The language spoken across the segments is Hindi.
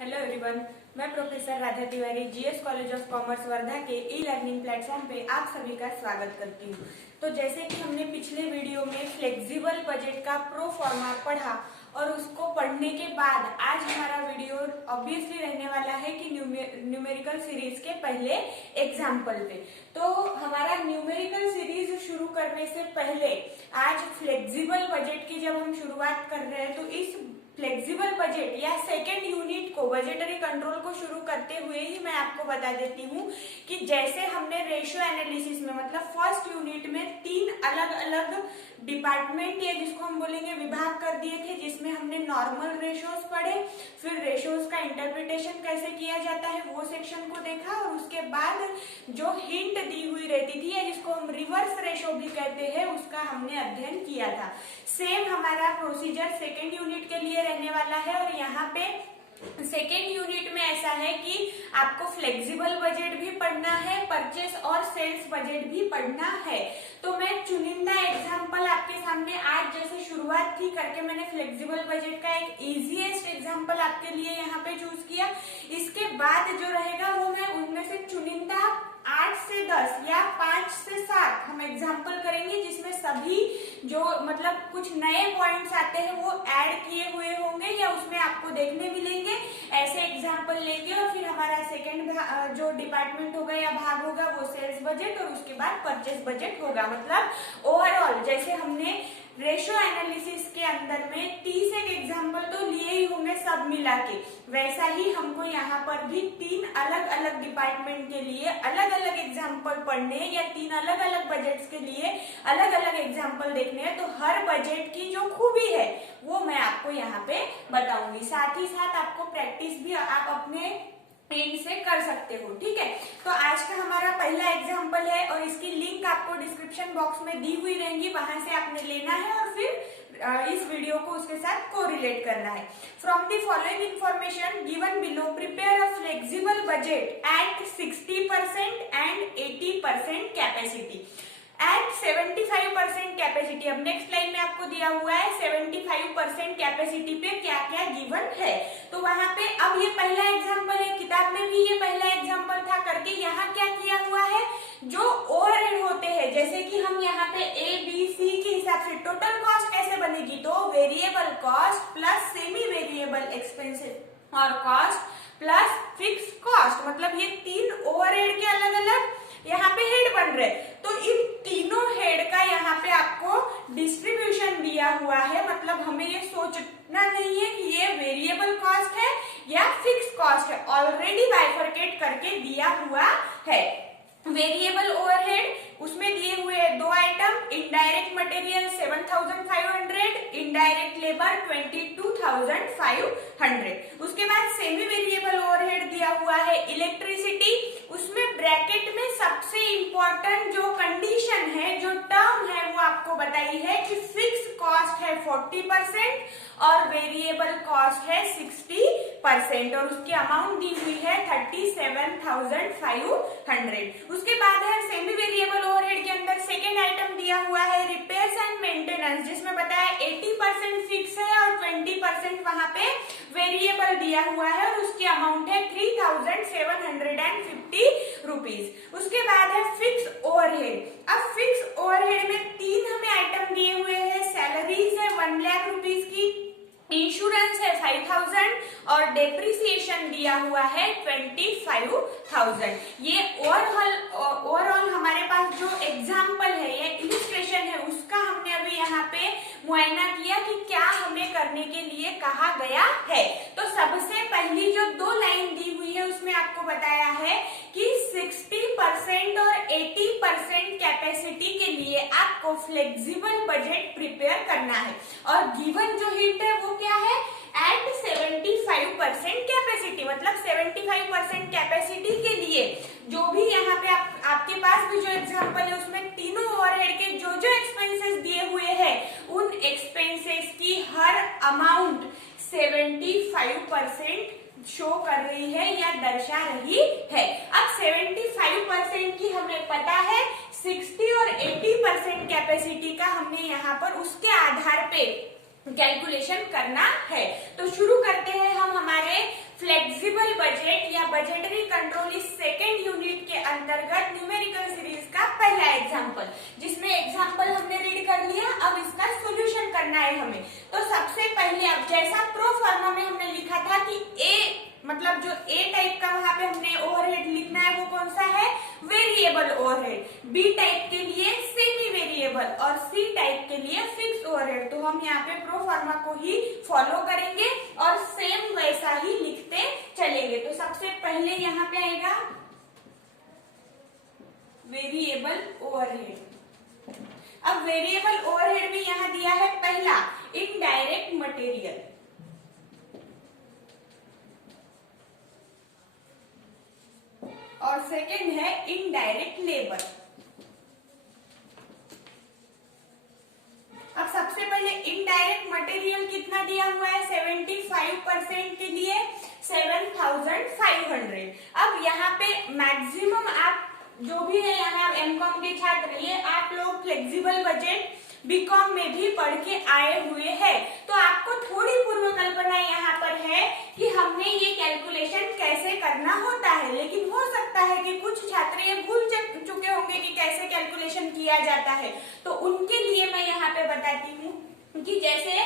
हेलो एवरीवन, मैं professor Radha Tiwari GS college of commerce Wardha के ई लर्निंग प्लेटफॉर्म पे आप सभी का स्वागत करती हूँ। तो जैसे कि हमने पिछले वीडियो में फ्लेक्सिबल बजट का प्रो फॉर्मा पढ़ा और उसको पढ़ने के बाद आज हमारा वीडियो ऑब्वियसली रहने वाला है कि न्यूमेरिकल सीरीज के पहले एग्जाम्पल पे। तो हमारा न्यूमेरिकल सीरीज शुरू करने से पहले आज फ्लेक्सिबल बजट की जब हम शुरुआत कर रहे हैं तो इस फ्लेक्सिबल बजट या सेकेंड यूनिट को बजटरी कंट्रोल को शुरू करते हुए ही मैं आपको बता देती हूँ कि जैसे हमने रेशियो एनालिसिस में मतलब फर्स्ट यूनिट में 3 अलग अलग डिपार्टमेंट या जिसको हम बोलेंगे विभाग कर दिए थे, जिसमें हमने नॉर्मल रेशियोज पढ़े, फिर रेशियोज का इंटरप्रिटेशन कैसे किया जाता है वो सेक्शन को देखा और उसके बाद जो हिंट दी हुई रहती थी या जिसको हम रिवर्स रेशियो भी कहते हैं उसका हमने अध्ययन किया था। सेम हमारा प्रोसीजर सेकेंड यूनिट के लिए रहने वाला है और यहाँ पे सेकेंड यूनिट में ऐसा है कि आपको फ्लेक्सिबल बजट भी पढ़ना है, परचेस और सेल्स बजट भी पढ़ना है। तो मैं चुनिंदा एग्जांपल आपके सामने आज जैसे शुरुआत थी करके मैंने फ्लेक्सिबल बजट का एक इजीएस्ट एग्जांपल आपके लिए यहाँ पे चूज किया। इसके बाद जो रहेगा वो मैं उनमें से चुनिंदा 8 से 10 या 5 से 7 हम एग्जाम्पल करेंगे जिसमें सभी जो मतलब कुछ नए पॉइंट्स आते हैं वो ऐड किए हुए होंगे या उसमें आपको देखने मिलेंगे। ऐसे एग्जाम्पल लेंगे और फिर हमारा सेकंड जो डिपार्टमेंट होगा या भाग होगा वो सेल्स बजट और उसके बाद परचेस बजट होगा। मतलब ओवरऑल जैसे हमने रेशियो एनालिसिस के अंदर में 30 एक एग्जाम्पल तो लिए ही होंगे सब मिला के, वैसा ही हमको यहाँ पर भी 3 अलग अलग डिपार्टमेंट के लिए अलग अलग एग्जाम्पल पढ़ने या 3 अलग अलग बजट्स के लिए अलग अलग एग्जाम्पल देखने हैं। तो हर बजट की जो खूबी है वो मैं आपको यहाँ पे बताऊंगी, साथ ही साथ आपको प्रैक्टिस भी आप अपने पेन से कर सकते हो। ठीक है, तो आज का हमारा पहला एग्जाम्पल है और इसकी लिंक आपको डिस्क्रिप्शन बॉक्स में दी हुई रहेंगी, वहां से आपने लेना है और फिर इस वीडियो को उसके साथ कोरिलेट करना है। From the following information given below prepare a flexible budget at 60% and 80% capacity at 75% capacity. अब नेक्स्ट लाइन में आपको दिया हुआ है 75% कैपेसिटी पे क्या क्या गिवन है। तो वहां पे अब ये पहला एग्जांपल है, किताब में भी ये पहला एग्जांपल था करके यहाँ क्या किया हुआ है, जो ओवरहेड होते हैं जैसे कि हम यहाँ पे ए बी सी के हिसाब से टोटल कॉस्ट कैसे बनेगी, तो variable cost plus semi variable expenses और कॉस्ट प्लस फिक्स कॉस्ट, मतलब ये 3 ओवरहेड के अलग अलग यहाँ पे हेड बन रहे। तो इन तीनों हेड का यहाँ पे आपको डिस्ट्रीब्यूशन दिया हुआ है, मतलब हमें ये सोचना नहीं है कि ये वेरिएबल कॉस्ट है या फिक्स कॉस्ट है, ऑलरेडी बाइफरकेट करके दिया हुआ है। वेरिएबल ओवरहेड उसमें दिए हुए 2 item, indirect material 7500, indirect labour 22,500। उसके बाद सेमी वेरिएबल ओवरहेड दिया हुआ है इलेक्ट्रिसिटी, उसमें ब्रैकेट में सबसे इंपॉर्टेंट जो कंडीशन है, जो टर्म है वो आपको बताई है कि फिक्स कॉस्ट है 40% और वेरिएबल कॉस्ट है 60% और उसकी अमाउंट दी हुई है 37,500। उसके बाद है सेमी वेरिएबल ओवरहेड के अंदर सेकेंड आइटम दिया हुआ है रिपेयर्स एंड मेंटेनेंस, जिसमें बताया 80% फिक्स है और 20% वहां पे वेरिएबल दिया हुआ है और उसकी अमाउंट है 3,750 रुपीज। उसके बाद है फिक्स ओवरहेड। अब फिक्स ओवरहेड में 3 हमें आइटम दिए हुए हैं, सैलरीज है 1 लाख रुपीज की, इंश्योरेंस है 5,000 और डेप्रिसिएशन दिया हुआ है 25,000। ये ओवरऑल हमारे पास जो एग्जाम्पल है या इलिस्ट्रेशन है उसका हमने अभी यहाँ पे मुआयना किया कि क्या हमें करने के लिए कहा गया है। तो सबसे पहली जो 2 लाइन दी हुई है उसमें आपको बताया है कि 60% और 80% कैपेसिटी के लिए आपको फ्लेक्सिबल बजट प्रिपेयर करना है और गिवन जो हिंट है वो क्या है, एट 75% कैपेसिटी, मतलब 75% कैपेसिटी के लिए जो भी यहाँ पे आपके पास भी जो एग्जांपल है उसमें तीनों ओवरहेड के जो जो एक्सपेंसेस दिए हुए हैं उन एक्सपेंसेस की हर अमाउंट 75% शो कर रही है या दर्शा रही है। अब 75% की हमें पता है, 60 और 80% कैपेसिटी का हमने यहाँ पर उसके आधार पे कैलकुलेशन करना है। तो शुरू करते हैं हम हमारे फ्लेक्स अंतर्गत न्यूमेरिकल सीरीज का पहला एग्जाम्पल, जिसमें एग्जाम्पल हमने रीड कर लिया। अब इसका सोल्यूशन करना है हमें। तो सबसे पहले अब जैसा प्रो फॉर्मा में हमने लिखा था कि ए मतलब जो ए टाइप का वहां पे हमने ओवरहेड लिखना है वो कौन सा है, वेरिएबल ओवरहेड। बी टाइप के लिए सेमी वेरिएबल और सी टाइप के लिए फिक्स ओवरहेड। तो हम यहाँ पे प्रो फॉर्मा को ही फॉलो करेंगे और सेम वैसा ही लिखते चलेंगे। तो सबसे पहले यहाँ पे आएगा वेरिएबल ओवरहेड। अब वेरिएबल ओवरहेड में यहाँ दिया है पहला इनडायरेक्ट मटेरियल, और सेकंड है इनडायरेक्ट लेबर। अब सबसे पहले इनडायरेक्ट मटेरियल कितना दिया हुआ है, 75% के लिए 7,500। अब यहाँ पे मैक्सिमम आप जो भी है यहाँ एमकॉम के छात्र, ये आप लोग फ्लेक्सिबल बजट बीकॉम में भी पढ़ के आए हुए हैं, तो आपको थोड़ी पूर्व कल्पना यहाँ पर है कि हमने ये कैलकुलेशन कैसे करना होता है। लेकिन हो सकता है कि कुछ छात्र ये भूल चुके होंगे कि कैसे कैलकुलेशन किया जाता है, तो उनके लिए मैं यहाँ पे बताती हूँ कि जैसे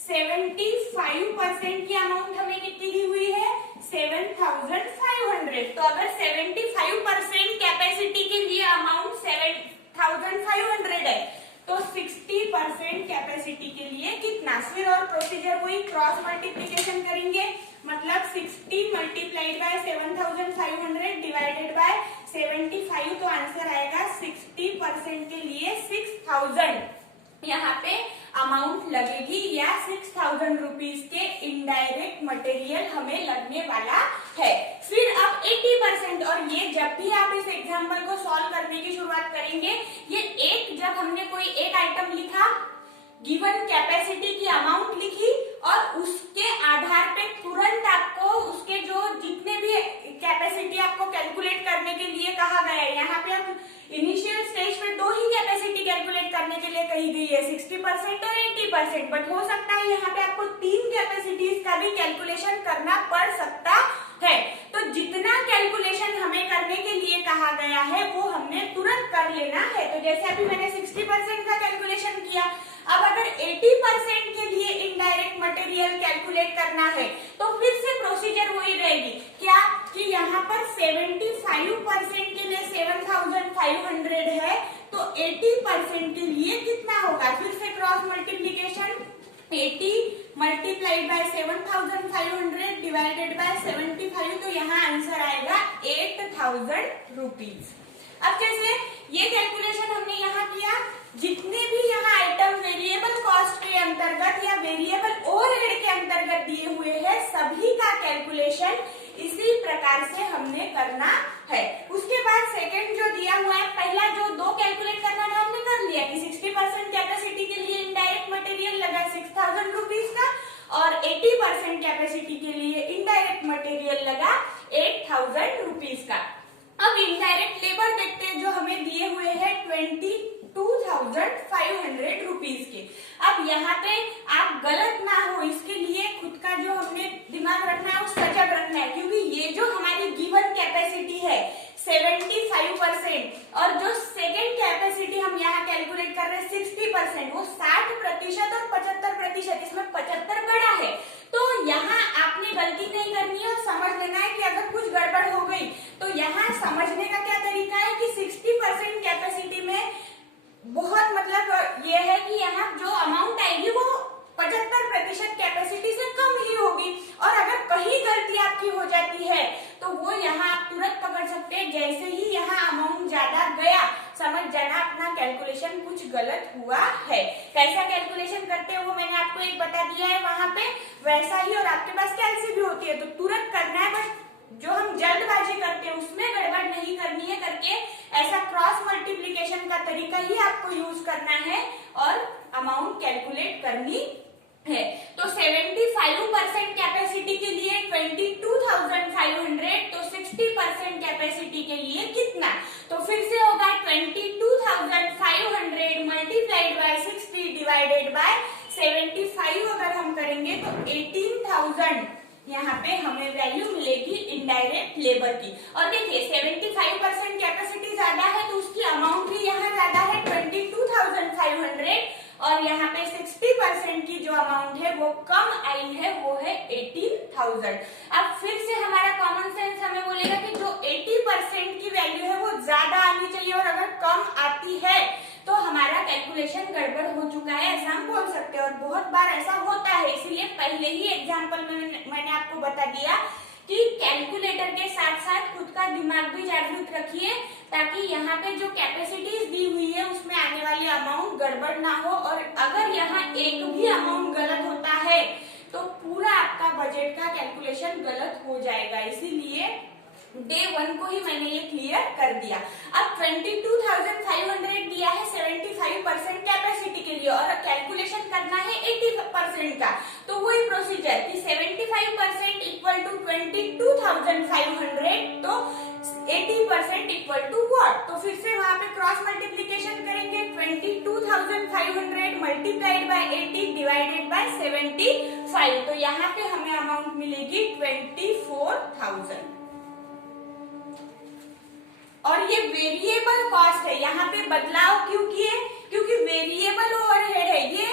75% की अमाउंट हमें कितनी दी हुई है, 7,500। तो अगर 75% कैपेसिटी के लिए अमाउंट 7,500 है, तो 60% कैपेसिटी के लिए कितना, फिर और प्रोसीजर वही क्रॉस मल्टीप्लीकेशन करेंगे। मतलब 60 मल्टीप्लाइड बाय 7,500 डिवाइडेड बाय 75, तो आंसर आएगा 60% के लिए 6,000 यहाँ पे अमाउंट लगेगी, या 6,000 रुपीज के इनडायरेक्ट मटेरियल हमें लगने वाला है। फिर अब 80%, और ये जब भी आप इस एग्जाम्पल को सॉल्व करने की शुरुआत करेंगे, ये जब हमने कोई एक आइटम लिखा, गिवन कैपेसिटी की अमाउंट लिखी, और उसके आधार पे तुरंत आपको उसके जो जितने भी कैपेसिटी आपको कैलकुलेट करने के लिए कहा गया है, यहाँ पे आप इनिशियल स्टेज पे 2 ही कैपेसिटी कैलकुलेट करने के लिए कही गई है, 60% और 80%। बट हो सकता है यहाँ पे आपको 3 कैपेसिटीज का भी कैलकुलेशन करना पड़ सकता है। तो जितना कैलकुलेशन हमें करने के लिए कहा गया है वो हमने तुरंत कर लेना है। तो जैसे अभी मैंने 60% का कैलकुलेशन किया, अब अगर 80% के लिए इनडायरेक्ट मटेरियल कैलकुलेट करना है, तो फिर से प्रोसीजर वही रहेगी, क्या कि यहाँ पर 75% के लिए 7,500 है, तो 80% के लिए कितना होगा, फिर से cross multiplication, 80 multiplied by 7,500 divided by 75, तो यहाँ आंसर आएगा 8,000 रुपीज। अब जैसे ये कैलकुलेशन हमने यहाँ किया, जितने भी यहाँ आइटम वेरिएबल कॉस्ट के अंतर्गत या वेरिएबल ओवरहेड के अंतर्गत दिए हुए हैं, सभी का कैलकुलेशन इसी प्रकार से हमने करना है। उसके बाद सेकंड जो दिया हुआ है, पहला जो 2 कैलकुलेट करना था हमने कर लिया कि 60% कैपेसिटी के लिए इनडायरेक्ट मटेरियल लगा 6,000 रुपीज का, और 80% कैपेसिटी के लिए इनडायरेक्ट मटेरियल लगा 8,000 रुपीज का। अब इनडायरेक्ट लेबर देखते हैं, जो हमें दिए हुए हैं 22,500 रुपीज के। अब यहाँ पे आप गलत ना हो, इसके लिए खुद का जो हमने दिमाग रखना है वो सजग रखना है, क्योंकि ये जो हमारी गिवन कैपेसिटी है 75%, और जो सेकेंड कैपेसिटी हम यहाँ कैलकुलेट कर रहे हैं 60%, वो 60% और 75%, इसमें 75 बड़ा है। तो यहाँ आपने गलती नहीं करनी है और समझ लेना है कि अगर कुछ गड़बड़ हो गई, तो यहाँ समझने का क्या तरीका है कि 60% कैपेसिटी में बहुत मतलब ये है कि यहाँ जो अमाउंट आएगी वो 75% कैपेसिटी से कम ही होगी, और अगर कहीं गलती आपकी हो जाती है तो वो यहाँ आप तुरंत पकड़ सकते हैं। जैसे ही यहाँ अमाउंट ज्यादा गया, समझ जाना अपना कैलकुलेशन कुछ गलत हुआ है। कैसा कैलकुलेशन करते हैं वो मैंने आपको एक बता दिया है वहां पे, वैसा ही। और आपके पास कैलसी भी होती है तो तुरंत करना है, बस जो हम जल्दबाजी करते हैं उसमें गड़बड़ नहीं करनी है करके, ऐसा क्रॉस मल्टीप्लीकेशन का तरीका ही आपको यूज करना है और अमाउंट कैलकुलेट करनी है। तो 75% कैपेसिटी के लिए 22,500, तो 60% कैपेसिटी के लिए कितना, तो फिर से होगा 22,500 मल्टीप्लाइड बाय 60 डिवाइडेड बाय 75 अगर हम करेंगे तो 18,000 यहाँ पे हमें वैल्यू मिलेगी इनडायरेक्ट लेबर की। और देखिए 75% कैपेसिटी ज्यादा है तो उसकी अमाउंट भी यहाँ ज्यादा है 22,500 और यहाँ पे 60% की जो अमाउंट है वो कम आई है वो है 18,000। अब फिर से हमारा कॉमन सेंस हमें बोलेगा कि जो 80% की वैल्यू है वो ज्यादा आनी चाहिए और अगर कम आती है तो हमारा कैलकुलेशन गड़बड़ हो चुका है, ऐसा हम बोल सकते हैं। और बहुत बार ऐसा होता है, इसीलिए पहले ही एग्जाम्पल में मैंने आपको बता दिया कि कैलकुलेटर के साथ साथ खुद का दिमाग भी जागरूक रखिए ताकि यहाँ पे जो कैपेसिटीज दी हुई है उसमें आने वाली अमाउंट गड़बड़ ना हो। और अगर यहाँ एक भी अमाउंट गलत होता है तो पूरा आपका बजट का कैलकुलेशन गलत हो जाएगा। इसीलिए डे 1 को ही मैंने ये क्लियर कर दिया। अब 22,500 दिया है 75% कैपेसिटी के लिए और कैलकुलेशन करना है 80% का, तो वही प्रोसीजर कि 75% इक्वल टू 22,500 तो 80% इक्वल टू व्हाट, तो फिर से वहां पे क्रॉस मल्टीप्लीकेशन करेंगे 22,500 मल्टीप्लाइड बाय 80 डिवाइडेड बाय 75, तो यहाँ पे हमें अमाउंट मिलेगी 24,000। और ये वेरिएबल कॉस्ट है, यहाँ पे बदलाव क्यों किए, क्योंकि वेरिएबल ओवरहेड है, ये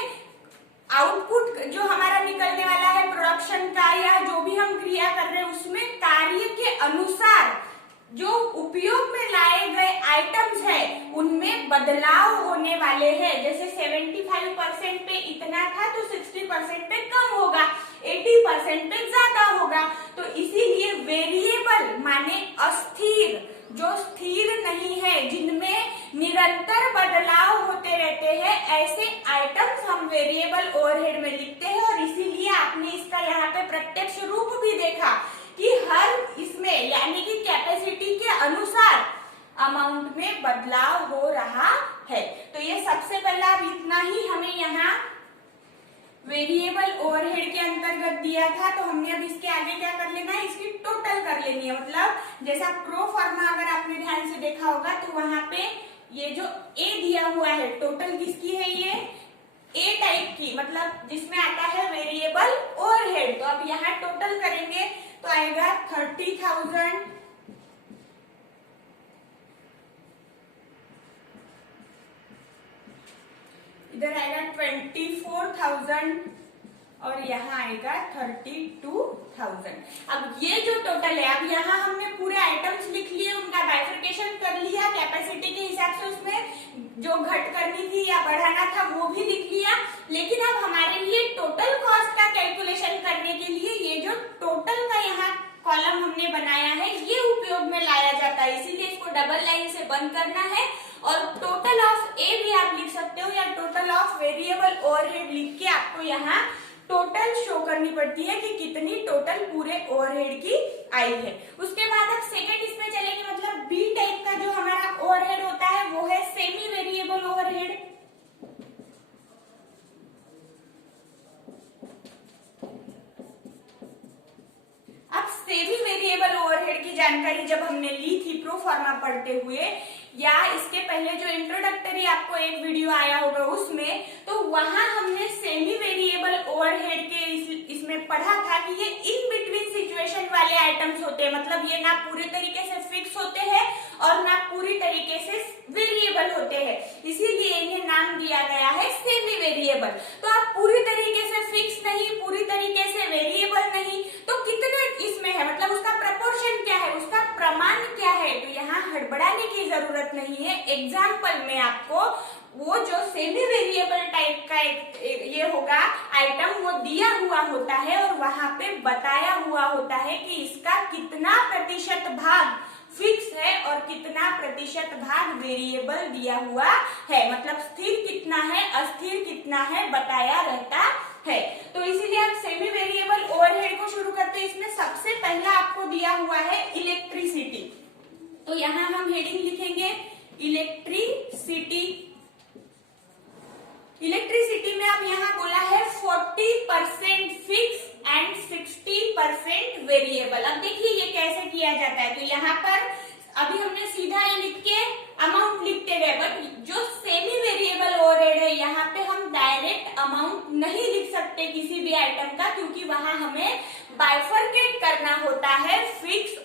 आउटपुट जो हमारा निकलने वाला है प्रोडक्शन का या जो भी हम क्रिया कर रहे हैं उसमें कार्य के अनुसार जो उपयोग में लाए गए आइटम्स है उनमें बदलाव होने वाले हैं। जैसे 75% पे इतना था तो 60% पे कम होगा, 80% पे ज्यादा होगा, तो इसीलिए वेरिएबल माने अस्थिर, जो स्थिर नहीं है, जिनमें निरंतर बदलाव होते रहते हैं, ऐसे आइटम्स हम वेरिएबल ओवरहेड में लिखते हैं। और इसीलिए आपने इसका यहाँ पे प्रत्यक्ष रूप भी देखा कि हर इसमें यानी कि कैपेसिटी के अनुसार अमाउंट में बदलाव हो रहा है। तो ये सबसे पहला अब इतना ही हमें यहाँ वेरिएबल ओवरहेड के अंतर्गत दिया था, तो हमने अब इसके आगे क्या कर लेना है, इसकी टोटल कर लेनी है। मतलब जैसा प्रो फॉर्मा अगर आपने ध्यान से देखा होगा तो वहां पे ये जो ए दिया हुआ है टोटल किसकी है, ये ए टाइप की, मतलब जिसमें आता है वेरिएबल ओवरहेड। तो अब यहाँ टोटल करेंगे तो आएगा 30,000, इधर आएगा 24,000 और यहाँ आएगा 32,000। अब ये जो टोटल है, अब यहाँ हमने पूरे आइटम्स लिख लिए, उनका बाइफर्केशन कर लिया कैपेसिटी के हिसाब से, उसमें जो घट करनी थी या बढ़ाना था वो भी लिख लिया। लेकिन अब हमारे लिए टोटल कॉस्ट का कैलकुलेशन करने के लिए ये जो टोटल का यहाँ कॉलम हमने बनाया है ये उपयोग में लाया जाता है, इसीलिए इसको डबल लाइन से बंद करना है। और टोटल ऑफ ए भी आप लिख सकते हो या टोटल ऑफ वेरिएबल ओवरहेड लिख के आपको यहाँ टोटल शो करनी पड़ती है कि कितनी टोटल पूरे ओवरहेड की आई है। उसके बाद अब सेकंड इसमें चलेंगे, मतलब बी टाइप का जो हमारा ओवरहेड होता है वो है सेमी वेरिएबल ओवरहेड। अब सेमी वेरिएबल ओवरहेड की जानकारी जब हमने ली थी प्रो फॉर्मा पढ़ते हुए या इसके पहले जो इंट्रोडक्टरी आपको एक वीडियो आया होगा उसमें, तो वहां हमने सेमी वेरिएबल ओवरहेड के इसमें पढ़ा था कि ये इन बिटवीन सिचुएशन वाले आइटम्स होते हैं, मतलब ये ना पूरी तरीके से फिक्स होते हैं और ना पूरी तरीके से वेरिएबल होते हैं, इसीलिए इन्हें नाम दिया गया है सेमी वेरिएबल। तो आप पूरी तरीके से फिक्स नहीं, पूरी तरीके से वेरिएबल नहीं, तो कितने इसमें है, मतलब उसका प्रपोर्शन क्या है, उसका प्रमाण क्या है, तो यहाँ हड़बड़ाने की जरूरत नहीं है। एग्जाम्पल में आपको वो जो सेमी वेरिएबल टाइप का ये होगा आइटम वो दिया हुआ होता है और वहां पे बताया हुआ होता है कि इसका कितना प्रतिशत भाग फिक्स है और कितना प्रतिशत भाग वेरिएबल दिया हुआ है, मतलब स्थिर कितना है, अस्थिर कितना है बताया रहता है। तो इसीलिए आप सेमी वेरिएबल ओवरहेड को शुरू करते हैं। इसमें सबसे पहला आपको दिया हुआ है इलेक्ट्रिसिटी, तो यहाँ हम हेडिंग लिखेंगे इलेक्ट्रिसिटी। इलेक्ट्रिसिटी में अब यहाँ बोला है 40% फिक्स एंड 60% वेरिएबल। अब देखिए ये कैसे किया जाता है, तो यहाँ पर अभी हमने सीधा लिख के अमाउंट लिखते गए, बट जो सेमी वेरिएबल ओवरहेड है यहाँ पे हम डायरेक्ट अमाउंट नहीं लिख सकते किसी भी आइटम का, क्योंकि वहां हमें बाइफरकेट करना होता है फिक्स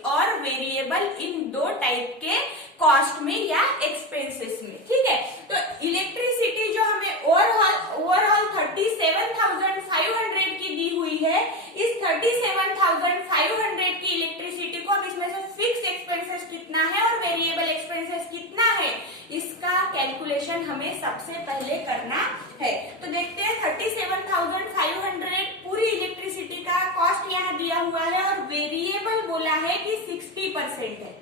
वेरिएबल इन दो टाइप के कॉस्ट में या एक्सपेंसेस में। ठीक है, तो इलेक्ट्रिसिटी जो हमें ओवरऑल 37,500 की दी हुई है, इस 37,500 की इलेक्ट्रिसिटी को अब इसमें से फिक्स एक्सपेंसेस कितना है और वेरिएबल एक्सपेंसेस कितना है, इसका कैलकुलेशन हमें सबसे पहले करना है। तो देखते हैं 37,500 पूरी इलेक्ट्रिसिटी का कॉस्ट यहाँ दिया हुआ है और वेरिएबल बोला है कि 60% है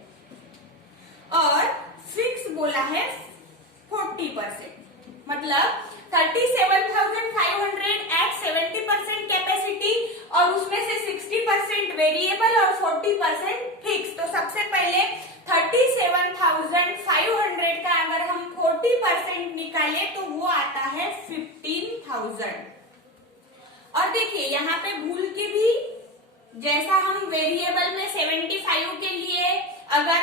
और फिक्स बोला है 40%। मतलब 37,500 एट 70% कैपेसिटी और उसमें से 60% वेरिएबल और 40% फिक्स। तो सबसे पहले 37,500 का अगर हम 40% निकाले तो वो आता है 15,000। और देखिए यहाँ पे भूल के भी जैसा हम वेरिएबल में 75 के लिए अगर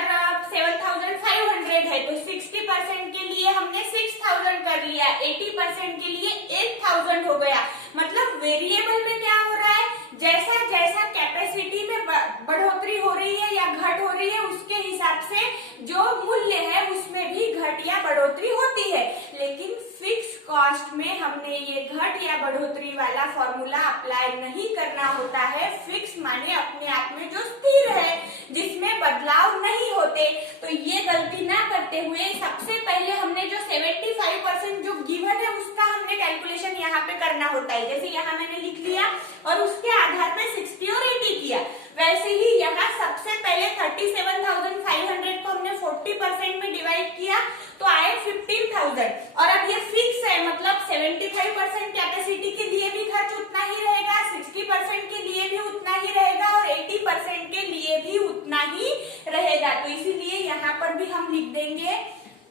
7,500 है तो 60% के लिए हमने 6,000 कर लिया, 80% के लिए 8,000 हो गया। मतलब वेरिएबल में क्या हो रहा है, जैसा जैसा कैपेसिटी में बढ़ोतरी हो रही है या घट हो रही है उसके हिसाब से जो मूल्य है उसमें भी घट या बढ़ोतरी होती है। लेकिन फिक्स कॉस्ट में हमने ये घट या बढ़ोतरी वाला फॉर्मूला अप्लाई नहीं करना होता है। फिक्स माने अपने आप में जो स्थिर है, जिसमें बदलाव नहीं होते। तो ये गलती ना करते हुए सबसे पहले हमने जो 75% जो गिवन है उसका हमने कैलकुलेशन यहाँ पे करना होता है। जैसे यहाँ मैंने लिख लिया और उसके आधार पे 60 और 80 किया, वैसे ही यहाँ सबसे पहले 37,500 को हमने 40% में डिवाइड किया तो आए 15,000। और अब ये फिक्स है, मतलब 75% कैपेसिटी के लिए भी खर्च उतना ही रहेगा, 60% के लिए भी उतना ही रहेगा और 80% के लिए भी उतना ही रहेगा। तो इसीलिए यहाँ पर भी हम लिख देंगे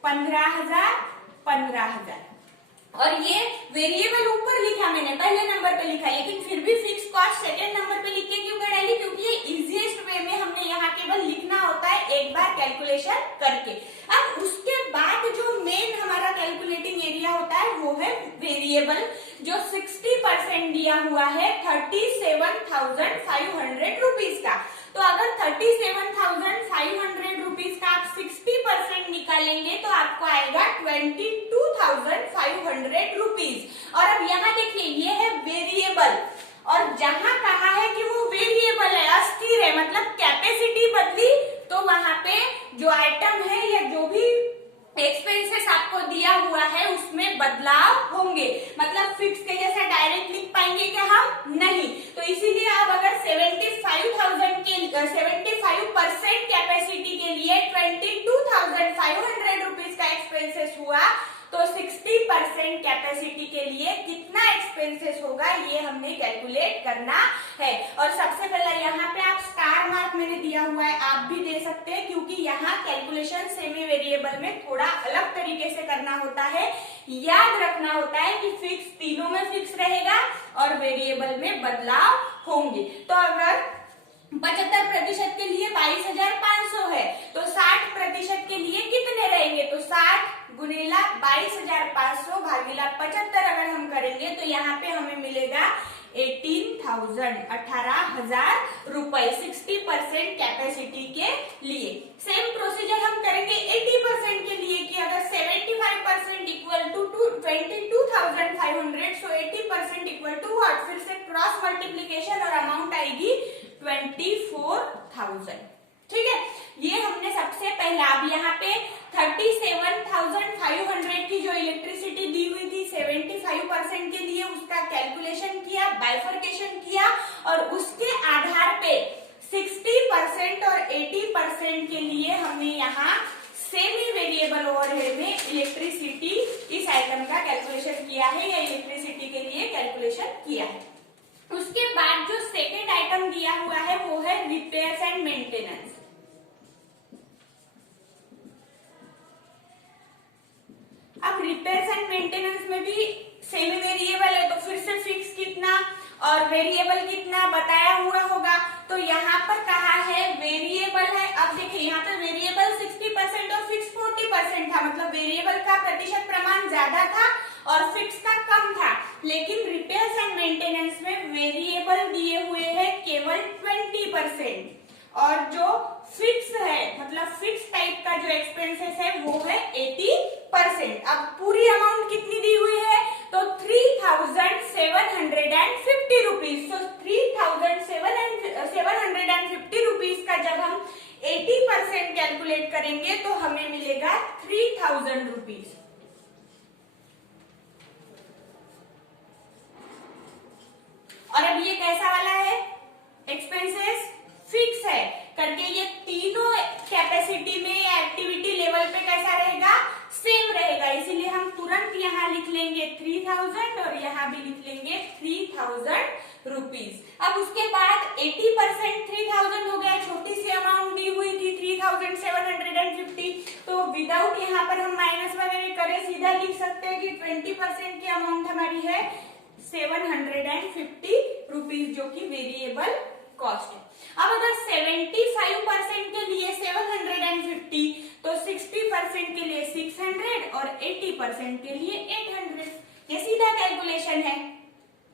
15,000। और ये वेरिएबल ऊपर लिखा मैंने, पहले नंबर पे लिखा, लेकिन फिर भी फिक्स कॉस्ट सेकंड नंबर पे लिख के क्यों डाली, क्योंकि ये इजीएस्ट वे में हमने यहाँ केवल लिखना होता है एक बार कैलकुलेशन करके। अब उसके बाद जो मेन हमारा कैलकुलेटिंग एरिया होता है वो है वेरिएबल, जो 60% दिया हुआ है 37,500 रुपीज का। तो अगर 37,500 रुपीज का आप 60% निकालेंगे तो आपको आएगा 22,500 रुपीज। और अब यहाँ देखिए ये है वेरिएबल, और जहां कहा है कि वो वेरिएबल है, अस्थिर है, मतलब कैपेसिटी बदली तो वहां पे जो आइटम है या जो भी एक्सपेंसेस आपको दिया हुआ है उसमें बदलाव होंगे। मतलब फिक्स के जैसा डायरेक्ट लिख पाएंगे क्या हम? नहीं। तो इसीलिए अब अगर 75% कैपेसिटी के लिए 22,500 रुपीज का एक्सपेंसेस हुआ तो 60% कैपेसिटी के लिए कितना एक्सपेंसेस होगा ये हमने कैलकुलेट करना है। और सबसे पहले यहाँ पे आप स्टार मार्क मैंने दिया हुआ है, आप भी दे सकते हैं, क्योंकि यहाँ कैलकुलेशन सेमी वेरिएबल में थोड़ा अलग तरीके से करना होता है। याद रखना होता है कि फिक्स तीनों में फिक्स रहेगा और वेरिएबल में बदलाव होंगे। तो अगर 75% के लिए 22,500 है तो 60% के लिए कितने रहेंगे? तो 60 गुणिला 22,500 भागीला 75 अगर हम करेंगे तो यहाँ पे हमें मिलेगा 18,000 रुपए 60% कैपेसिटी के लिए। सेम प्रोसीजर हम करेंगे 80% के लिए कि अगर 75% equal to 22,500 so 80% equal to what, फिर से क्रॉस मल्टीप्लीकेशन और अमाउंट आएगी 24,000। ठीक है, ये हमने सबसे पहला। अब यहाँ पे 37,500 की जो इलेक्ट्रिसिटी दी हुई थी 75% के लिए उसका कैलकुलेशन किया, बाइफर्केशन किया और उसके आधार पे 60% और 80% के लिए हमने यहाँ सेमी वेरिएबल ओवरहेड में इलेक्ट्रिसिटी इस आइटम का कैलकुलेशन किया है या इलेक्ट्रिसिटी के लिए कैलकुलेशन किया है। उसके बाद जो सेकेंड आइटम दिया हुआ है वो है रिपेयर्स एंड मेंटेनेंस। अब रिपेयर्स एंड मेंटेनेंस में भी सेमी वेरिएबल है तो फिर से फिक्स कितना और वेरिएबल कितना बताया हुआ होगा। तो यहाँ पर कहा है वेरिएबल है, अब देखिए यहाँ पे वेरिएबल 60% और फिक्स 40% था, मतलब वेरिएबल का प्रतिशत प्रमाण ज्यादा था और फिक्स का कम था। लेकिन रिपेयर्स एंड मेंटेनेंस में वेरिएबल दिए हुए हैं केवल 20% और जो फिक्स है मतलब फिक्स टाइप का जो एक्सपेंसेस है वो है 80%। अब पूरी अमाउंट कितनी दी हुई है तो 3750 रुपीज। तो 3750 रुपीज का जब हम 80% कैलकुलेट करेंगे तो हमें मिलेगा 3000 रुपीज। और अब ये कैसा वाला है एक्सपेंसेस फिक्स है करके ये तीनों कैपेसिटी में या एक्टिविटी लेवल पे कैसा रहेगा सेम रहेगा, इसीलिए हम तुरंत यहाँ लिख लेंगे 3000 और यहाँ भी लिख लेंगे 3000 रुपीज। अब उसके बाद 80% 3000 हो गया, छोटी सी अमाउंट दी हुई थी 3750, तो विदाउट यहाँ पर हम माइनस वगैरह करें सीधा लिख सकते हैं कि 20% की अमाउंट हमारी है 750 रुपीज जो कि वेरिएबल कॉस्ट है। अब अगर 75% के लिए 750 तो 60% के लिए 600 और 80% के लिए 800। ये सीधा कैलकुलेशन है,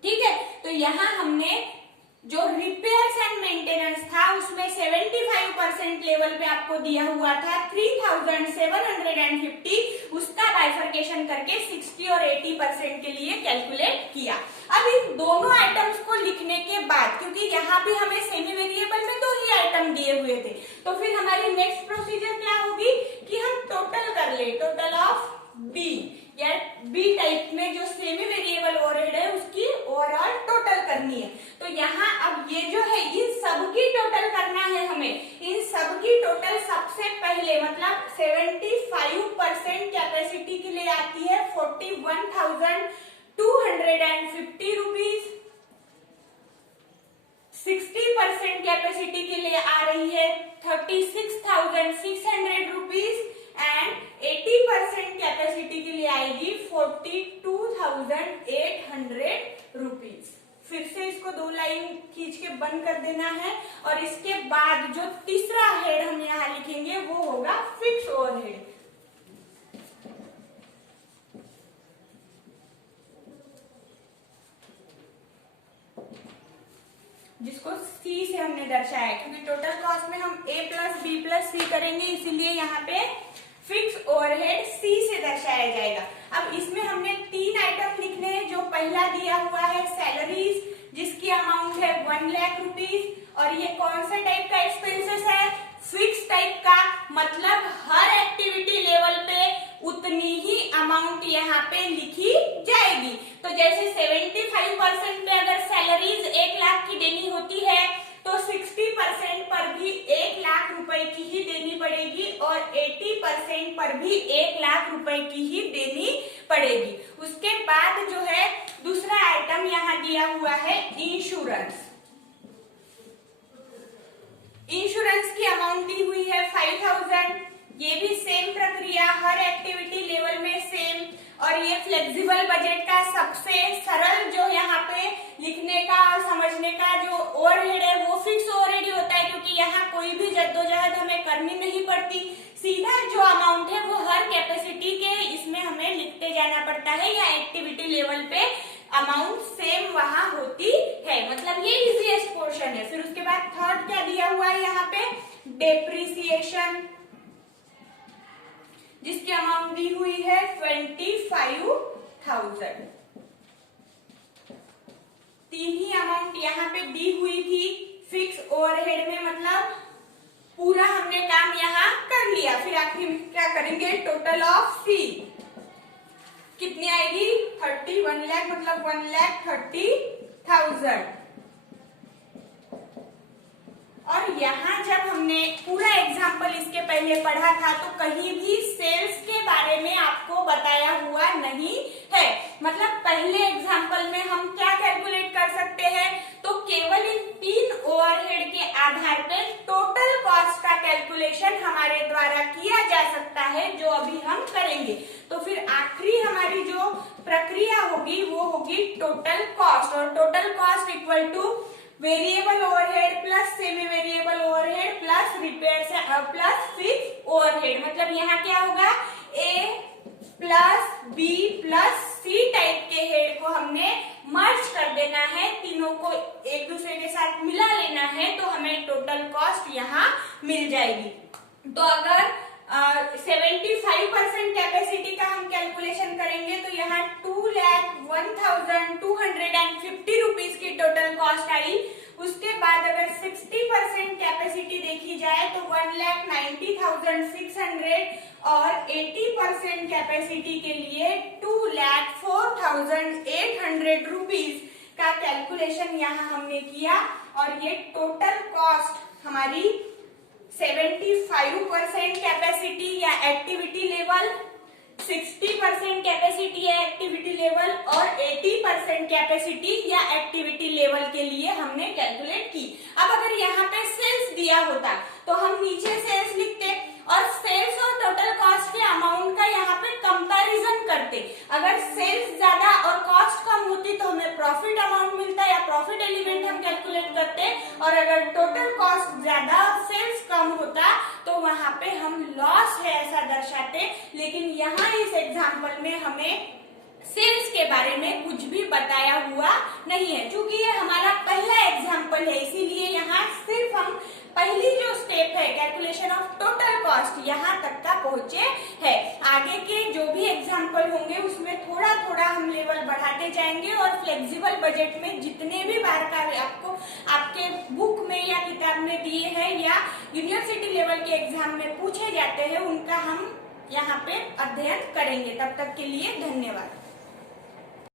ठीक है। तो यहाँ हमने जो रिपेयर्स एंड मेंटेनेंस था उसमें 75% लेवल पे आपको दिया हुआ था 3750, उसका बाइफर्केशन करके 60 और 80% के लिए कैलकुलेट किया। अब इन दोनों आइटम्स को लिखने के बाद, क्योंकि यहाँ भी हमें सेमी वेरिएबल में 2 ही आइटम दिए हुए थे, तो फिर हमारी नेक्स्ट प्रोसीजर क्या होगी कि हम टोटल कर ले, टोटल ऑफ बी या बी टाइप में जो सेमी वेरिएबल ओवरहेड है उसकी ओवरऑल टोटल करनी है। तो यहाँ अब ये जो है इन सब की टोटल करना है हमें, इन सब की टोटल सबसे पहले मतलब 75% कैपेसिटी के लिए आती है 41,250 रुपीज, 60% कैपेसिटी के लिए आ रही है 36,600 रुपीज एंड 80% कैपेसिटी के लिए आएगी 42,800 रुपीज। फिर से इसको 2 लाइन खींच के बंद कर देना है और इसके बाद जो तीसरा हेड हम यहाँ लिखेंगे वो होगा फिक्स ओवरहेड। जिसको सी से हमने दर्शाया है, क्योंकि टोटल कॉस्ट में हम ए प्लस बी प्लस सी करेंगे, इसीलिए यहाँ पे फिक्स ओवरहेड सी से दर्शाया जाएगा। अब इसमें हमने 3 आइटम लिखने हैं। जो पहला दिया हुआ है सैलरीज, जिसकी अमाउंट है 1 लाख रुपीज, और ये कौन सा टाइप का एक्सपेंसेस है, फिक्स टाइप का, मतलब हर एक्टिविटी लेवल पे उतनी ही अमाउंट यहाँ पे लिखी जाएगी। तो जैसे 75% पे अगर सैलरीज 1 लाख की देनी होती है तो 60% पर भी 1 लाख रुपए की ही देनी पड़ेगी और 80% पर भी 1 लाख रुपए की ही देनी पड़ेगी। उसके बाद जो है दूसरा आइटम यहाँ दिया हुआ है इंश्योरेंस। इंश्योरेंस की अमाउंट दी हुई है 5000। ये भी सेम प्रक्रिया हर एक्टिविटी लेवल में सेम, और ये फ्लेक्सिबल बजट का सबसे सरल जो यहाँ पे लिखने का और समझने का जो ओवरहेड है वो फिक्स ओवरहेड ही होता है, क्योंकि यहाँ कोई भी जद्दोजहद हमें करनी नहीं पड़ती। सीधा जो अमाउंट है वो हर कैपेसिटी के इसमें हमें लिखते जाना पड़ता है, या एक्टिविटी लेवल पे अमाउंट सेम वहां होती है, मतलब ये इजीएस्ट पोर्शन है। फिर उसके बाद थर्ड क्या दिया हुआ है यहाँ पे, डेप्रिसिएशन, जिसकी अमाउंट दी हुई है 25,000। 3 ही अमाउंट यहाँ पे दी हुई थी फिक्स ओवरहेड में, मतलब पूरा हमने काम यहाँ कर लिया। फिर आखिर में क्या करेंगे, टोटल ऑफ फी कितनी आएगी 31 लाख, मतलब 1,30,000। और यहाँ जब हमने पूरा एग्जाम्पल इसके पहले पढ़ा था तो कहीं भी सेल्स के बारे में आपको बताया हुआ नहीं है। मतलब पहले एग्जाम्पल में हम क्या कैलकुलेट कर सकते हैं, तो केवल इन 3 ओवरहेड के आधार पर टोटल कॉस्ट का कैलकुलेशन हमारे द्वारा किया जा सकता है, जो अभी हम करेंगे। तो फिर आखिरी हमारी जो प्रक्रिया होगी वो होगी टोटल कॉस्ट, और total cost equal to variable overhead plus semi variable overhead plus repairs plus fix overhead. मतलब यहाँ क्या होगा, A plus B plus C type के हेड को हमने मर्ज कर देना है, तीनों को एक दूसरे के साथ मिला लेना है, तो हमें टोटल कॉस्ट यहाँ मिल जाएगी। तो अगर 75% कैपेसिटी का हम कैलकुलेशन करेंगे तो यहाँ 2,01,250 रुपीज की टोटल कॉस्ट आई। उसके बाद अगर 60% कैपेसिटी देखी जाए तो 1,90,600 और 80% कैपेसिटी के लिए 2,04,800 रुपीज का कैलकुलेशन यहाँ हमने किया। और ये टोटल कॉस्ट हमारी 75% कैपेसिटी या एक्टिविटी लेवल, 60% कैपेसिटी या एक्टिविटी लेवल और 80% कैपेसिटी या एक्टिविटी लेवल के लिए हमने कैलकुलेट की। अब अगर यहाँ पे सेल्स दिया होता तो हम नीचे सेल्स लिखते और सेल्स और टोटल कॉस्ट के अमाउंट का यहाँ पे कंपैरिजन करते। अगर सेल्स ज्यादा और कॉस्ट कम होती तो हमें प्रॉफिट अमाउंट मिलता या प्रॉफिट एलिमेंट हम कैलकुलेट करते, और अगर टोटल कॉस्ट ज्यादा और सेल्स कम होता तो वहां पे हम लॉस है ऐसा दर्शाते। लेकिन यहाँ इस एग्जाम्पल में हमें सेल्स के बारे में कुछ भी बताया हुआ नहीं है। क्योंकि ये हमारा पहला एग्जाम्पल है, इसीलिए यहाँ सिर्फ हम पहली जो स्टेप है कैलकुलेशन ऑफ टोटल कॉस्ट यहाँ तक का पहुंचे है। आगे के जो भी एग्जाम्पल होंगे उसमें थोड़ा थोड़ा हम लेवल बढ़ाते जाएंगे और फ्लेक्सिबल बजट में जितने भी बार का आपको आपके बुक में या किताब में दिए हैं या यूनिवर्सिटी लेवल के एग्जाम में पूछे जाते हैं उनका हम यहाँ पे अध्ययन करेंगे। तब तक के लिए धन्यवाद।